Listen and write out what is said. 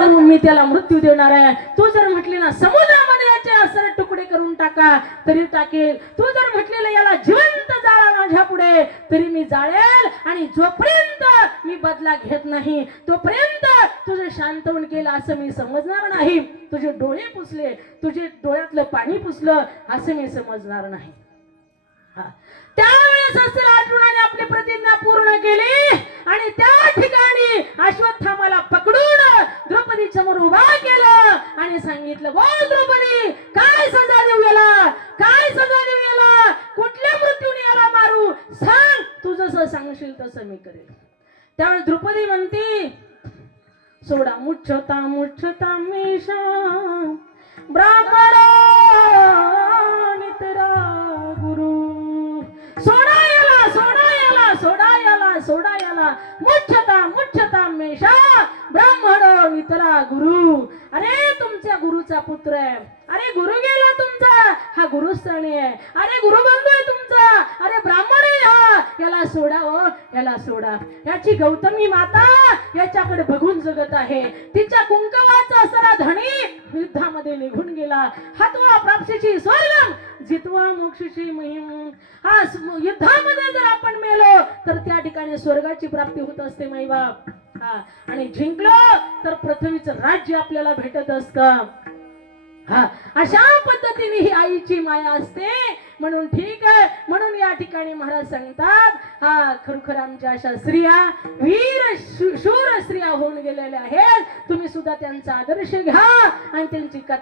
मी त्याला मृत्यू देणार आहे. तू जर म्हटली ना समुद्रामध्ये याचे असर तुकडे करून टाका तरी टाकेल. तू जर म्हटलेलं याला जिवंत जाळा माझ्या पुढे तरी मी जाळेल. आणि जोपर्यंत मी बदला घेत नाही तोपर्यंत तुझं शांतवण केलं असं मी समजणार नाही. तुझे डोळे पुसले, तुझे डोळ्यातलं पाणी पुसलं असं मी समजणार नाही. त्यावेळेस असं अर्जुनाने आपली प्रतिज्ञा पूर्ण केली आणि त्या ठिकाणी अश्वत्थामाला पकडून द्रौपदी समोर उभा केलं आणि सांगितलं, बोल द्रौपदी, काय सजा देऊ याला, काय सजा देऊ याला, कुठल्या मृत्यूने याला मारू, सांग. तू जसं सांगशील तसं मी करेल. त्यावेळेस द्रौपदी म्हणते, सोडा मुच्छता मुच्छता मेषा ब्राह्मणा नितरा गुरु. सोडा याला, सोडा याला, सोडा याला, सोडा याला, मुच्छता मुच्छता मेषा ब्राह्मणो नितरा गुरु. अरे तुमच्या गुरुचा पुत्र आहे, अरे गुरु गेला तुमचा, हा गुरुस्थानी आहे, अरे गुरुबंधू आहे तुमचा, अरे ब्राह्मण आहे हा, याला सोडा हो, याला सोडा. याची गौतमी माता याच्याकडे बघून जगत आहे. तिच्या कुंकवाचा असरा धणी युद्धामध्ये निघून गेला. हातवा प्राप्तीची स्वर्गम जितवा मोक्षची महिम. हा युद्धामध्ये जर आपण मेलो तर त्या ठिकाणी स्वर्गाची प्राप्ती होत असते माईबाप. आणि जिंकलो तर पृथ्वीचं राज्य आपल्याला भेटत असतं. अशा पद्धतीने ही आईची माया असते. म्हणून ठीक आहे, म्हणून या ठिकाणी महाराज सांगतात, खरोखर आमच्या अशा स्त्रिया वीर शूर स्त्रिया होऊन गेलेल्या आहेत. तुम्ही सुद्धा त्यांचा आदर्श घ्या आणि त्यांची कथा